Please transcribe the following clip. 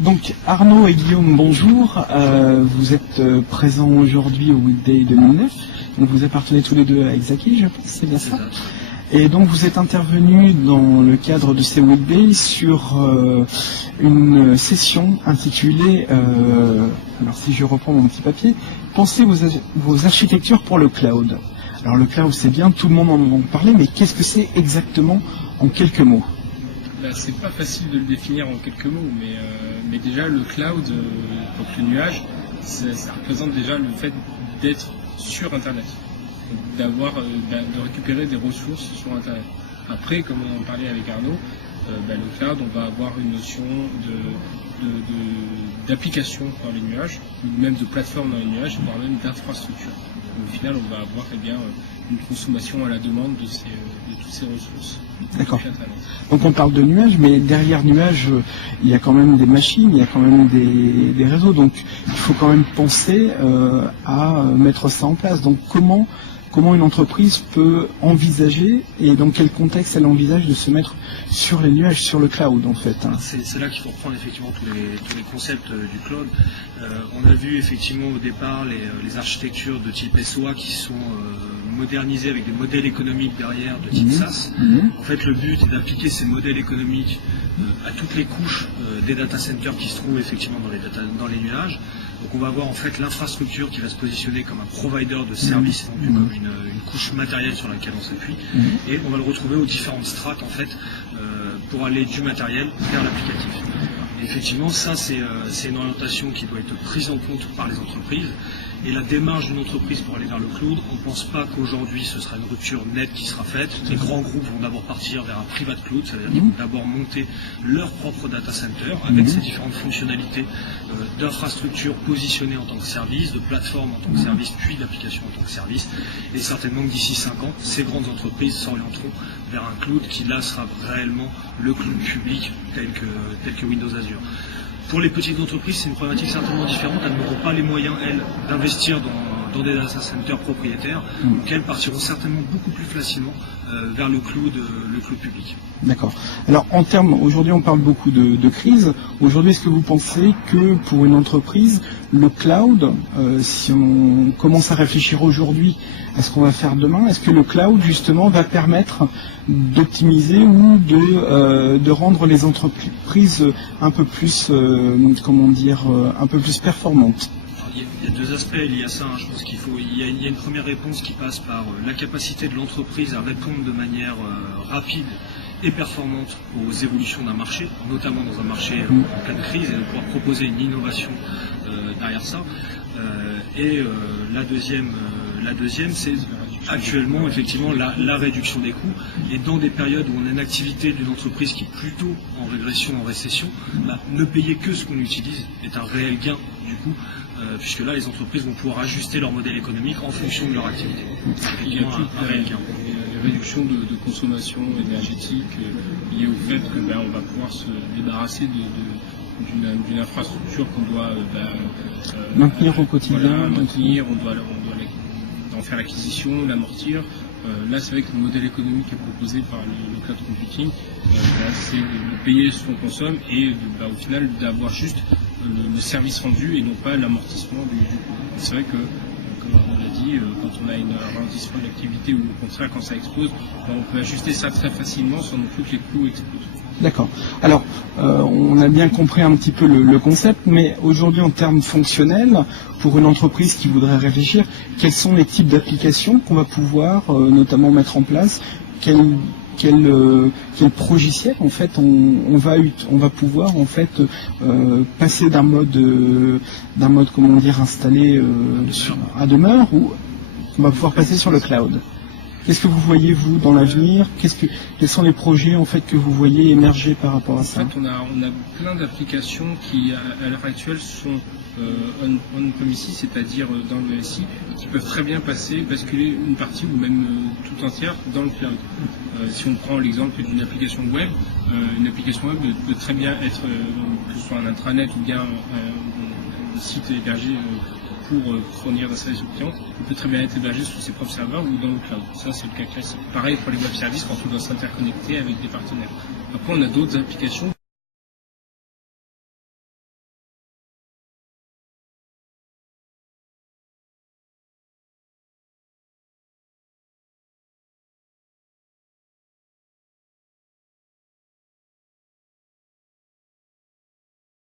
Donc Arnaud et Guillaume, bonjour. Vous êtes présents aujourd'hui au Weekday 2009. Donc vous appartenez tous les deux à Exaki, je pense, c'est bien ça. Et donc vous êtes intervenus dans le cadre de ces Weekdays sur une session intitulée, alors si je reprends mon petit papier, pensez vos architectures pour le cloud. Alors le cloud c'est bien, tout le monde en a parlé, mais qu'est-ce que c'est exactement en quelques mots? C'est pas facile de le définir en quelques mots, mais déjà le cloud, donc le nuage, ça représente déjà le fait d'être sur Internet, de récupérer des ressources sur Internet. Après, comme on en parlait avec Arnaud, le cloud, on va avoir une notion d'application dans les nuages, ou même de plateforme dans les nuages, voire même d'infrastructure. Au final, on va avoir une consommation à la demande de toutes ces ressources. D'accord. Donc on parle de nuages, mais derrière nuages, il y a quand même des machines, il y a quand même des réseaux. Donc il faut quand même penser à mettre ça en place. Donc comment une entreprise peut envisager et dans quel contexte elle envisage de se mettre sur les nuages, sur le cloud en fait. C'est là qu'il faut reprendre effectivement tous les concepts du cloud. On a vu effectivement au départ les architectures de type SOA qui sont modernisées avec des modèles économiques derrière de type SaaS. En fait le but est d'appliquer ces modèles économiques à toutes les couches des data centers qui se trouvent effectivement dans les nuages. Donc on va avoir en fait l'infrastructure qui va se positionner comme un provider de services, donc comme une couche matérielle sur laquelle on s'appuie, et on va le retrouver aux différentes strates en fait pour aller du matériel vers l'applicatif. Et effectivement ça c'est une orientation qui doit être prise en compte par les entreprises. Et la démarche d'une entreprise pour aller vers le cloud, on ne pense pas qu'aujourd'hui ce sera une rupture nette qui sera faite. Les grands groupes vont d'abord partir vers un private cloud, ça veut dire qu'ils vont d'abord monter leur propre data center avec ses différentes fonctionnalités d'infrastructure positionnées en tant que service, de plateforme en tant que service, puis d'application en tant que service. Et certainement que d'ici 5 ans, ces grandes entreprises s'orienteront vers un cloud qui là sera réellement le cloud public tel que Windows Azure. Pour les petites entreprises, c'est une problématique certainement différente. Elles n'auront pas les moyens, elles, d'investir dans des data centers propriétaires, donc elles partiront certainement beaucoup plus facilement vers le cloud public. D'accord. Alors en termes, aujourd'hui on parle beaucoup de crise. Aujourd'hui, est-ce que vous pensez que pour une entreprise, le cloud, si on commence à réfléchir aujourd'hui à ce qu'on va faire demain, est-ce que le cloud justement va permettre d'optimiser ou de rendre les entreprises un peu plus, un peu plus performantes? Il y a deux aspects liés à ça. Je pense il y a une première réponse qui passe par la capacité de l'entreprise à répondre de manière rapide et performante aux évolutions d'un marché, notamment dans un marché en pleine crise, et de pouvoir proposer une innovation derrière ça. La deuxième, c'est actuellement effectivement la réduction des coûts. Et dans des périodes où on a une activité d'une entreprise qui est plutôt en régression, en récession, ne payer que ce qu'on utilise est un réel gain du coup, puisque là les entreprises vont pouvoir ajuster leur modèle économique en fonction de leur activité. Il y a un réel gain. Les réductions de consommation énergétique liées au fait que on va pouvoir se débarrasser d'une infrastructure qu'on doit maintenir au quotidien. On doit en faire l'acquisition, l'amortir. Là, c'est vrai que le modèle économique est proposé par le cloud computing, c'est de payer ce qu'on consomme et au final d'avoir juste le service rendu et non pas l'amortissement du coût. C'est vrai que, comme on l'a dit, quand on a un ralentissement de l'activité ou au contraire quand ça explose, on peut ajuster ça très facilement sans non plus que les coûts explosent. D'accord. Alors, on a bien compris un petit peu le concept, mais aujourd'hui, en termes fonctionnels, pour une entreprise qui voudrait réfléchir, quels sont les types d'applications qu'on va pouvoir notamment mettre en place? Quel logiciel en fait on va pouvoir en fait passer d'un mode installé à demeure, ou on va pouvoir passer sur le cloud? Qu'est-ce que vous voyez vous dans l'avenir? Quels sont les projets en fait que vous voyez émerger par rapport à ça? En fait, on a plein d'applications qui à l'heure actuelle sont on-premises, c'est-à-dire dans le SI, qui peuvent très bien basculer une partie ou même tout entière dans le cloud. Si on prend l'exemple d'une application web, une application web peut très bien être, que ce soit un intranet ou bien un site hébergé pour fournir des services aux clients, il peut très bien être hébergé sur ses propres serveurs ou dans le cloud. Ça, c'est le cas classique. Pareil pour les web services quand on doit s'interconnecter avec des partenaires. Après, on a d'autres applications